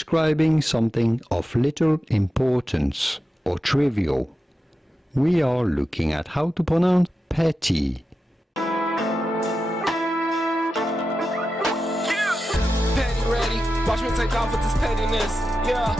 describing something of little importance or trivial. We are looking at how to pronounce petty. Petty ready, watch me take off with this pettiness. Yeah,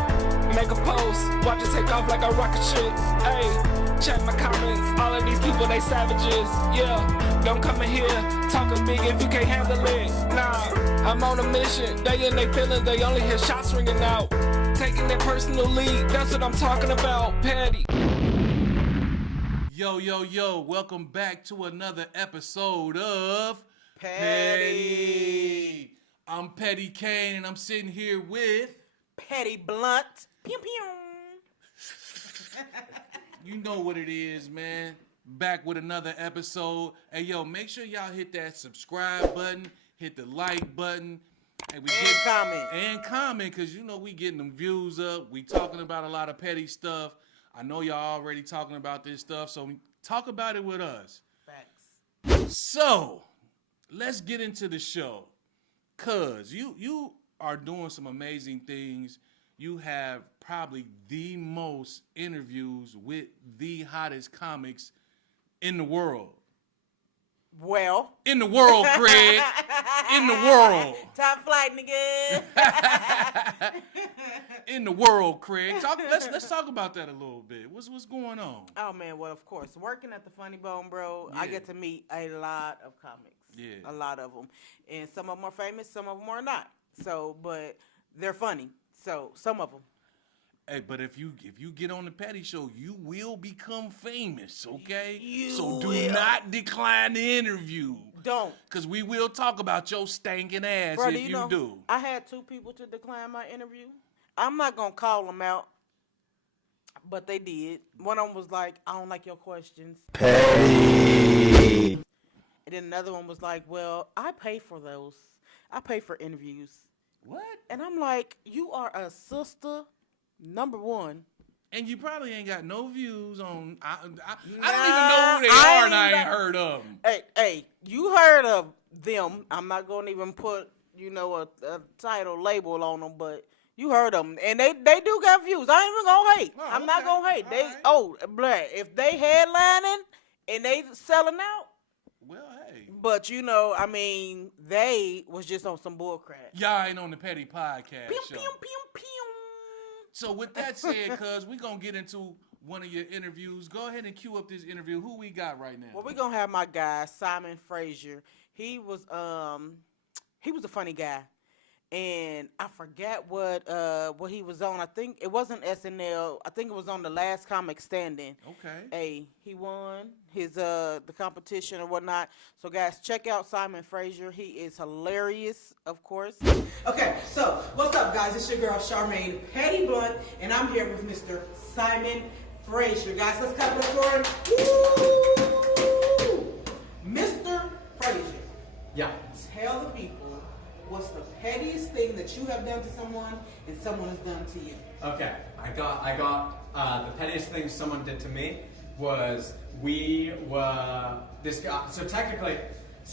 make a post, watch it take off like a rocket ship. Hey, check my comments, all of these people they savages. Yeah, don't come in here talking big if you can't handle it. Nah, I'm on a mission, they in their feelings, they only hear shots ringing out. Taking their personal lead, that's what I'm talking about. Petty. Yo, welcome back to another episode of Petty. I'm Petty Kane, and I'm sitting here with... Petty Blunt. Pew pew. You know what it is, man. Back with another episode. Hey, yo, make sure y'all hit that subscribe button, hit the like button. And comment. And comment, because you know we getting them views up. We talking about a lot of petty stuff. I know y'all already talking about this stuff, so talk about it with us. Facts. So, let's get into the show. Cause you are doing some amazing things. You have probably the most interviews with the hottest comics in the world. Well. In the world, Craig. In the world. Top flight, nigga. In the world, Craig. Let's talk about that a little bit. What's going on? Oh, man. Well, of course. Working at the Funny Bone, bro, yeah. I get to meet a lot of comics. Yeah. A lot of them. And some of them are famous, some of them are not. So, but they're funny. So, some of them. Hey, but if you get on the Petty Show, you will become famous, okay? You do will. not decline the interview. Don't. Because we will talk about your stinking ass if you do. I had 2 people to decline my interview. I'm not going to call them out, but they did. One of them was like, I don't like your questions. Petty! And then another one was like, well, I pay for those. I pay for interviews. What? And I'm like, you are a sister, number one. And you probably ain't got no views on... I don't even know who they are and I ain't heard of them. Hey, you heard of them. I'm not going to even put, a title label on them, but you heard of them. And they do got views. I ain't even going to hate. I'm not going to hate. If they headlining and they selling out, well, hey. But, they was just on some bull crap. Y'all ain't on the Petty Podcast Pew, show. pew, pew, pew. So with that said, cuz, we're going to get into one of your interviews. Go ahead and cue up this interview. Who we got right now? Well, we're going to have my guy, Simon Frasier. He was a funny guy. And I forgot what he was on. I think it wasn't SNL. I think it was on The Last Comic Standing. Okay. Hey, he won his the competition or whatnot. So guys, check out Simon Frasier. He is hilarious, of course. Okay, so what's up, guys? It's your girl Charmaine Petty Blunt, and I'm here with Mr. Simon Frasier. Guys, let's clap it for him. Woo! Mr. Frasier. Yeah. Tell the people. What's the pettiest thing that you have done to someone and someone has done to you? Okay, I got the pettiest thing someone did to me was we were this guy. So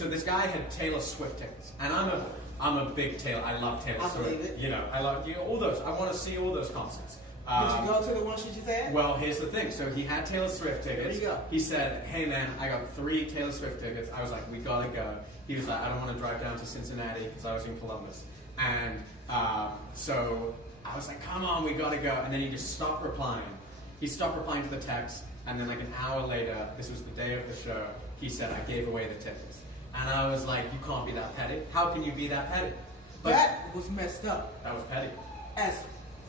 this guy had Taylor Swift tickets, and I'm a big Taylor. I love Taylor Swift. Believe it. I love all those. I want to see all those concerts. Did you go to the one she just had? Well, here's the thing. So he had Taylor Swift tickets. There you go. He said, hey man, I got 3 Taylor Swift tickets. I was like, we gotta go. He was like, I don't want to drive down to Cincinnati because I was in Columbus. And so I was like, come on, we gotta go. And then he just stopped replying. He stopped replying to the text. And then like an hour later, this was the day of the show, he said, I gave away the tickets. And I was like, you can't be that petty. How can you be that petty? But that was messed up. That was petty. As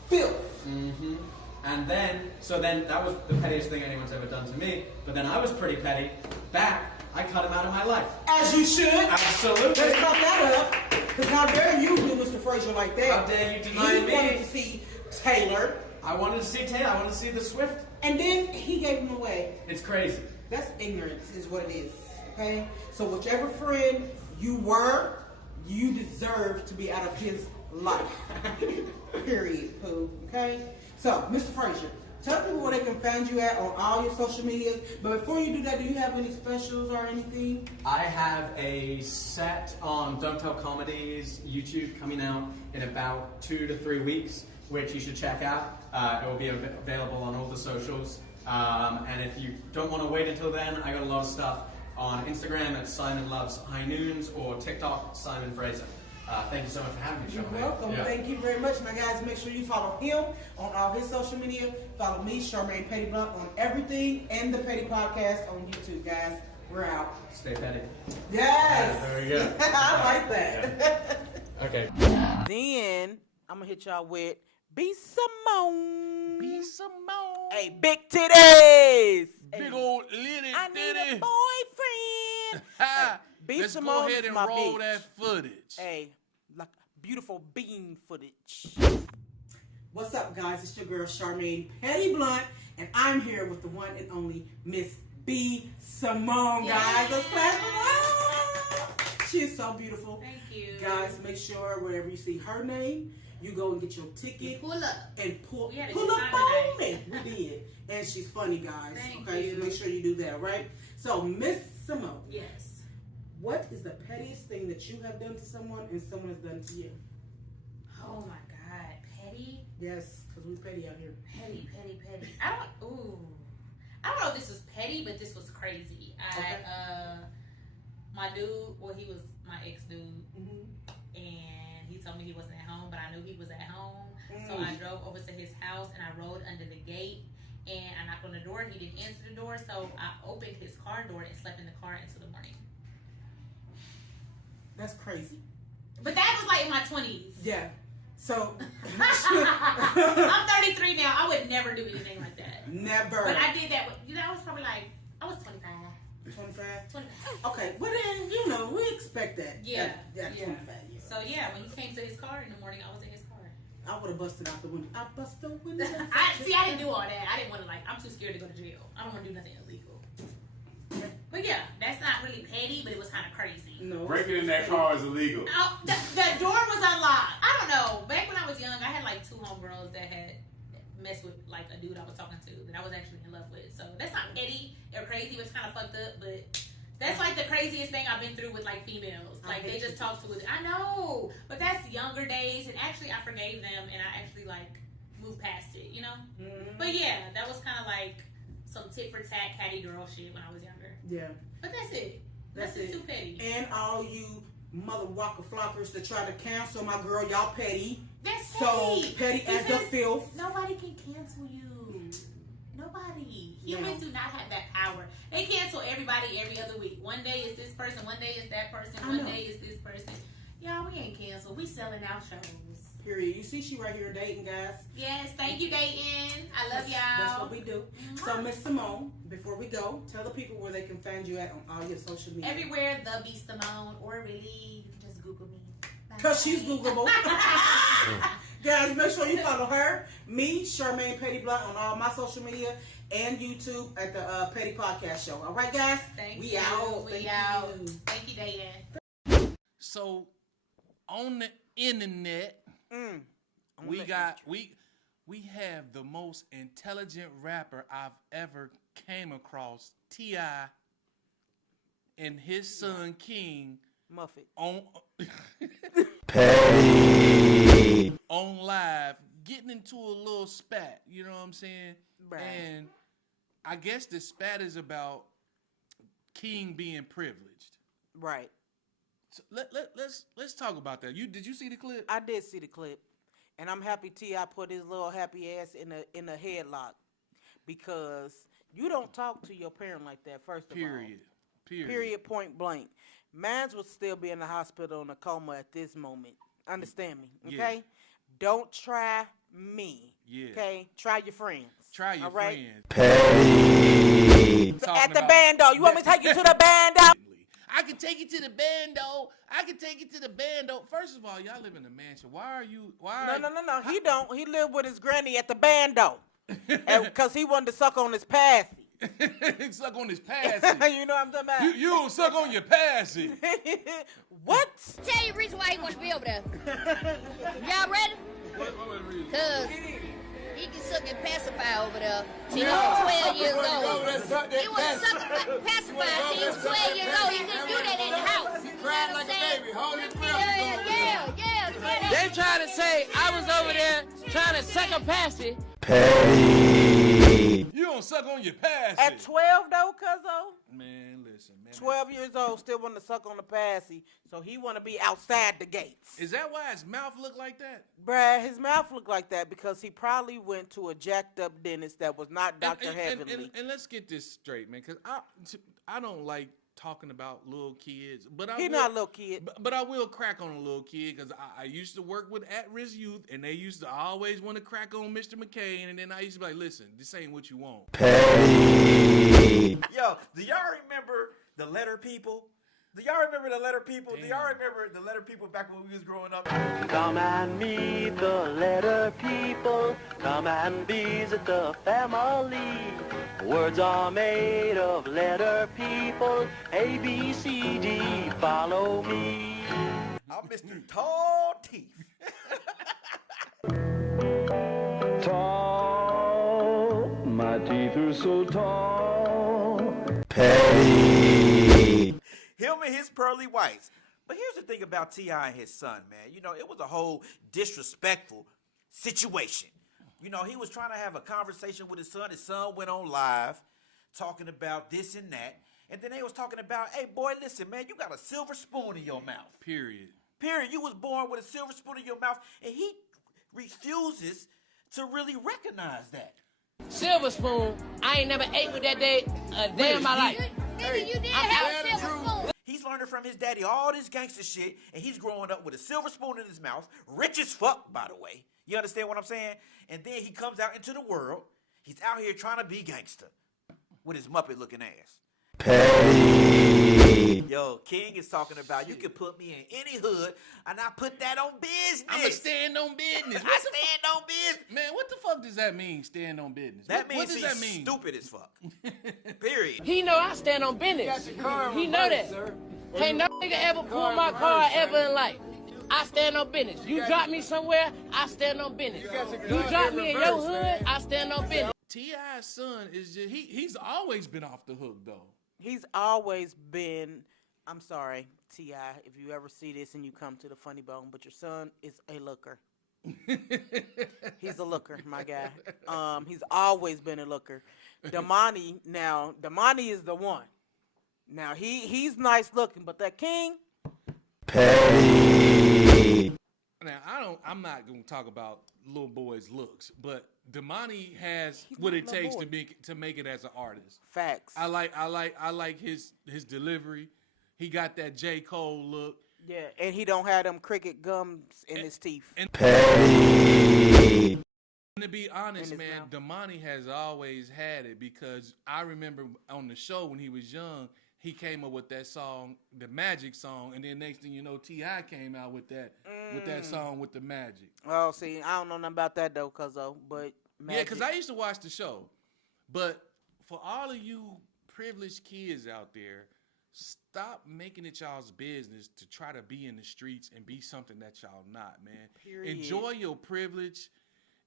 filth. Mm-hmm. And then that was the pettiest thing anyone's ever done to me. But then I was pretty petty. Back, I cut him out of my life. As you should. Absolutely. Let's cut that up. Because how dare you do Mr. Frazier like that? How dare you deny me? He wanted to see Taylor. I wanted to see Taylor. I wanted to see the Swift. And then he gave him away. It's crazy. That's ignorance is what it is. Okay? So whichever friend you were, you deserve to be out of his life. Period, poo. Okay? So, Mr. Frazier, Tell people where they can find you at on all your social medias. But before you do that, do you have any specials or anything? I have a set on Don't Tell Comedies YouTube coming out in about 2 to 3 weeks, which you should check out. It will be available on all the socials. And if you don't want to wait until then, I got a lot of stuff on Instagram at Simon Loves High Noons or TikTok Simon Frasier. Thank you so much for having me, You're Charmaine. welcome. Yeah. Thank you very much. Now, guys, make sure you follow him on all his social media. Follow me, Charmaine Petty Blunt, on everything, and the Petty Podcast on YouTube, guys. We're out. Stay petty. Yes. Very good. I like that. Yeah. Okay. Then I'm gonna hit y'all with B Simone. Be Simone. Hey, big titties. Big old litty I need ditty. a boyfriend. Hey, B Let's Simone go ahead is and my roll bitch. that footage. Hey, like beautiful bean footage. What's up, guys? It's your girl Charmaine Petty Blunt, and I'm here with the one and only Miss B Simone, guys. Let's clap for her. She is so beautiful. Thank you. Guys, make sure wherever you see her name, you go and get your ticket Pull up. and pull We had a up good time on today. me. We did. And she's funny, guys. Thank okay, you. so make sure you do that, right? So, Miss Simone, Yes. what is the pettiest thing that you have done to someone and someone has done to you? Oh my God. Petty? Yes, because we petty out here. Petty. I don't know if this was petty, but this was crazy. My dude, well, he was my ex-dude, and he told me he wasn't at home, but I knew he was at home. So I drove over to his house, and I rode under the gate, and I knocked on the door. He didn't answer the door, so I opened his car door and slept in the car until the morning. That's crazy. But that was like in my 20s. Yeah. So, I'm 33 now. I would never do anything like that. never. But I did that with, I was probably like, I was 25. 25? 25. Okay, well then, we expect that. Yeah. At 25 years. So yeah, when he came to his car in the morning, I was in his car. I would have busted out the window. I busted the window. I didn't do all that. I didn't want to I'm too scared to go to jail. I don't want to do nothing illegal. But yeah, that's not really petty, but it was kind of crazy. No. Breaking in that car is illegal. Oh, the door was unlocked. I don't know. Back when I was young, I had like 2 homegirls that had messed with like a dude I was talking to that I was actually in love with. So that's not petty or crazy, but it's kind of fucked up. But that's like the craziest thing I've been through with like females. Like they just talk to it. I know, but that's younger days, and actually I forgave them, and I actually like moved past it, you know. Mm-hmm. But yeah, that was kind of like some tit for tat catty girl shit when I was younger. Yeah. But that's it. That's Nothing it. too petty. And all you mother walker flockers that try to cancel my girl, y'all petty. That's So petty. petty as the Because filth. Nobody can cancel you. Nobody. Humans do not have that power. They cancel everybody every other week. One day is this person, one day is that person, I one know. day is this person. Y'all, we ain't canceled. We selling out shows. Period. You see, she right here dating, guys. Yes, thank you, Dayton. I love y'all. That's what we do. So, Miss Simone, before we go, tell the people where they can find you at on all your social media. Everywhere, the B Simone, or really, you can just Google me. Because she's Googleable. Guys, make sure you follow her, me, Charmaine Petty Blunt, on all my social media and YouTube at the Petty Podcast Show. All right, guys? Thank we you. out. We Thank out. you. Thank you, Dayton. So on the internet, we have the most intelligent rapper I've ever came across, T.I. and his son King Muffet. on Petty. on live getting into a little spat, you know what I'm saying? Right. And I guess the spat is about King being privileged. Right. So let's talk about that. Did you see the clip? I did see the clip, and I'm happy T.I. put his little happy ass in a headlock, because you don't talk to your parent like that. First of all, period, point blank. Mans would still be in the hospital in a coma at this moment. Understand me, okay? Yeah. Don't try me. Yeah. Okay, try your friends. Try your all right? friends. Petty. At the bando. You want me to take you to the bando? I can take you to the bando. I can take you to the bando. First of all, y'all live in a mansion. Why are you? No. He don't. He lived with his granny at the bando, because he wanted to suck on his passy. Suck on his passy. You know what I'm talking about? You don't suck on your passy. What? Tell you the reason why he wants to be over there. Y'all ready? What was the reason? Cause he can suck and pacify over there. 12 till he was 12 years old. He was sucking pacifier till he was 12 years old. He couldn't do that in the house. You know what I'm saying? Yeah. They trying to say I was over there trying to suck a passy. Petty. You don't suck on your passy. At 12 though, cuzzo. Man, listen, man. 12 years old, still want to suck on the passy, so he want to be outside the gates. Is that why his mouth look like that? Bruh, his mouth looked like that because he probably went to a jacked up dentist that was not Dr. Heavenly. And let's get this straight, man, because I don't like talking about little kids, but He not a little kid. But I will crack on a little kid because I used to work with at-risk youth, and they used to always want to crack on Mr. McCain, and then I used to be like, listen, this ain't what you want. Petty. Yo, do y'all remember the letter people? Do y'all remember the letter people? Do y'all remember the letter people back when we was growing up? Come and meet the letter people. Come and visit the family. Words are made of letter people. A, B, C, D, follow me. I'm Mr. Tall Teeth. Tall, my teeth are so tall. Petty. Him and his pearly whites. But here's the thing about T.I. and his son, man. You know, it was a whole disrespectful situation. You know, he was trying to have a conversation with his son. His son went on live talking about this and that. And then they was talking about, hey, boy, listen, man, you got a silver spoon in your mouth. Period. You was born with a silver spoon in your mouth, and he refuses to really recognize that. Silver spoon, I ain't never ate with that day a day in my life. Nigga, you did have a silver spoon. He's learning from his daddy all this gangster shit, and he's growing up with a silver spoon in his mouth, rich as fuck, by the way. You understand what I'm saying? And then he comes out into the world. He's out here trying to be gangster with his Muppet-looking ass. Petty. Yo, King is talking about you can put me in any hood, and I put that on business. I'ma stand on business. I stand on business. Man, what the fuck does that mean, stand on business? That what means does he's that mean? stupid as fuck. Period. He know I stand on business. He know that. Can't no nigga ever pull my car ever in life. I stand on business. You drop me somewhere, I stand on business. You drop me in your hood, I stand on business. T.I.'s son is just, he's always been off the hook, though. He's always been, I'm sorry, T.I., if you ever see this and you come to the Funny Bone, but your son is a looker. He's a looker, my guy. He's always been a looker. Damani is the one. Now, he's nice looking, but that King... Petty. Now, I'm not going to talk about little boy's looks, but Damani has what it takes to make it as an artist. Facts. I like his delivery. He got that J. Cole look. Yeah, and he don't have them cricket gums in his teeth. Petty. And to be honest, In his man, mouth. Damani has always had it because I remember on the show when he was young, he came up with that song, the Magic song, and then next thing you know, T.I. came out with that song with the Magic. Oh, see, I don't know nothing about that though, but Yeah, because I used to watch the show. But for all of you privileged kids out there, stop making it y'all's business to try to be in the streets and be something that y'all not, man. Period. Enjoy your privilege.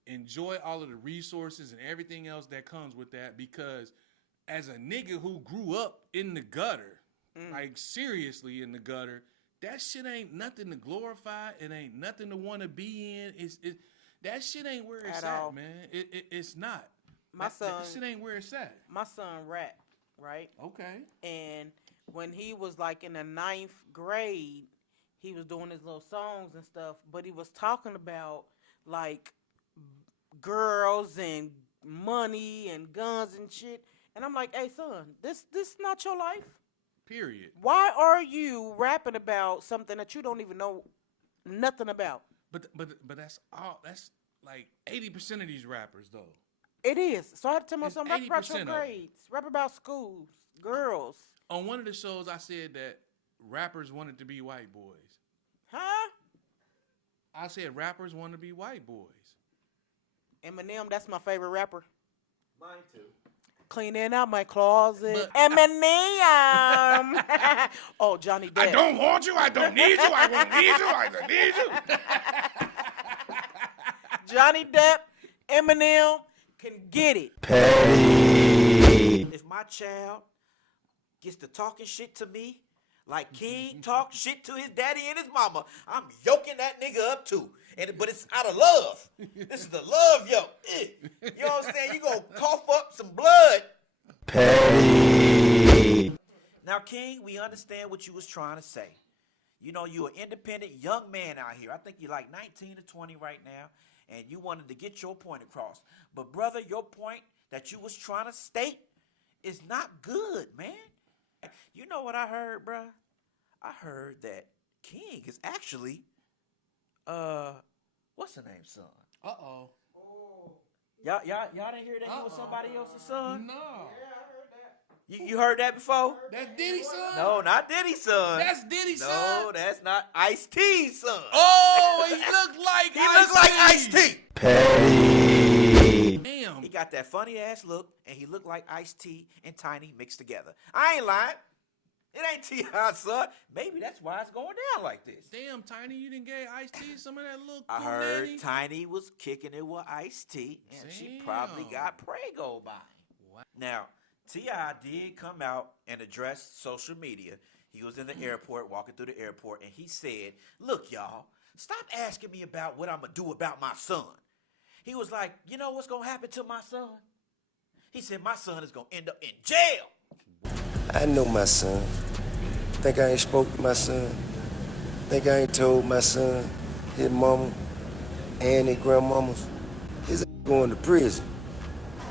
Enjoy all of the resources and everything else that comes with that, because as a nigga who grew up in the gutter, like seriously in the gutter, that shit ain't nothing to glorify. It ain't nothing to want to be in. That shit ain't where it's at, man. It's not. That shit ain't where it's at. My son rap, right? Okay. And when he was like in the 9th grade, he was doing his little songs and stuff, but he was talking about like girls and money and guns and shit. And I'm like, hey, son, this not your life. Period. Why are you rapping about something that you don't even know nothing about? But that's all. That's like 80% of these rappers, though. It is. So I had to tell my It's son, rap about your 80% of it. grades. Rap about schools, girls. On one of the shows, I said that rappers wanted to be white boys. Huh? I said rappers want to be white boys. Eminem, that's my favorite rapper. Mine too. Cleaning out my closet. But- Eminem. Oh, Johnny Depp. I don't want you. I don't need you. I won't need you. I don't need you. Johnny Depp, Eminem, can get it. Petty. If my child gets to talking shit to me, like King talk shit to his daddy and his mama, I'm yoking that nigga up too. But it's out of love. This is the love yoke. You know what I'm saying? You gonna cough up some blood. Petty. Now, King, we understand what you was trying to say. You know, you're an independent young man out here. I think you're like 19 to 20 right now, and you wanted to get your point across. But, brother, your point that you was trying to state is not good, man. You know what I heard, bruh? I heard that King is actually, what's the name, son? Uh-oh. Y'all didn't hear that he was somebody else's son? No. You heard that before? That's Diddy's son? No, not Diddy's son. That's Diddy's son? No, that's not Ice-T's son. Oh, he looked like He looked like Ice-T. Petty. Damn. He got that funny ass look, and he looked like Ice-T and Tiny mixed together. I ain't lying. It ain't T.I.'s son. Maybe that's why it's going down like this. Damn, Tiny, you didn't get Ice-T some of that little I cool heard nanny? Tiny was kicking it with Ice-T, and she probably got Prego by him. What? Now, T.I. did come out and address social media. He was in the airport, walking through the airport, and he said, look, y'all, stop asking me about what I'm going to do about my son. He was like, you know what's going to happen to my son? He said, my son is going to end up in jail. I know my son. Think I ain't spoke to my son. Think I ain't told my son, his mama, and his grandmamas. His going to prison.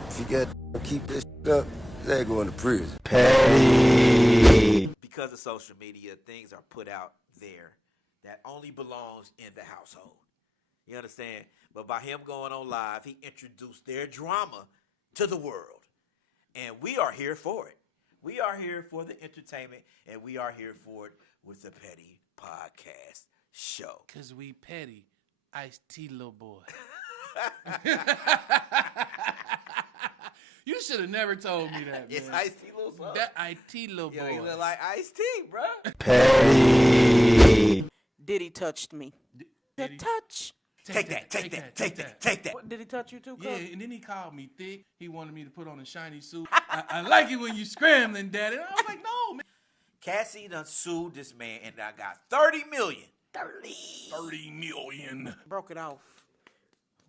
If you got to keep this shit up, they're going to prison. Petty. Because of social media, things are put out there that only belongs in the household. You understand? But by him going on live, he introduced their drama to the world. And we are here for it. We are here for the entertainment, and we are here for it with the Petty Podcast Show. Because we petty. Ice-T, little boy. You should have never told me that, man. It's Ice-T, little son. That Ice-T, little boy. Yo, you look like Ice-T, bro. Petty. Diddy touched me. Diddy? Touch. Take that. What, did he touch you too, cuz? Yeah, and then he called me thick. He wanted me to put on a shiny suit. I like it when you scrambling, daddy. And I was like, no, man. Cassie done sued this man, and I got $30 million. 30 million. Broke it off.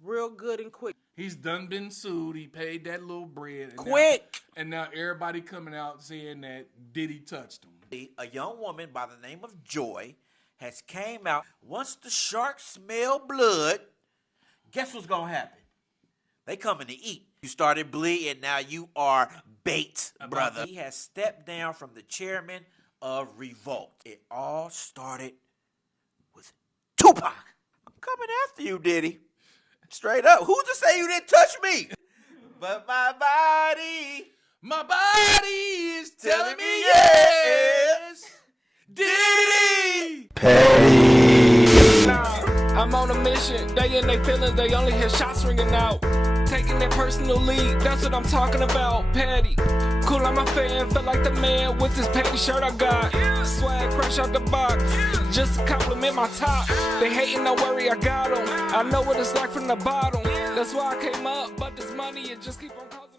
Real good and quick. He's done been sued. He paid that little bread. And Quick. Now everybody coming out saying that Diddy touched him. A young woman by the name of Joy has came out. Once the sharks smell blood, guess what's going to happen? They coming to eat. You started bleeding, now you are bait, brother. He has stepped down from the chairman of Revolt. It all started with Tupac. I'm coming after you, Diddy. Straight up. Who's to say you didn't touch me? But my body is telling me yes. Diddy! Petty. Nah, I'm on a mission. They in their feelings, they only hear shots ringing out. Taking their personal lead, that's what I'm talking about. Petty. Cool, I'm a fan, feel like the man with this petty shirt I got. Swag fresh out the box, just to compliment my top. They hating, no worry, I got them. I know what it's like from the bottom. That's why I came up, but this money, it just keep on causing.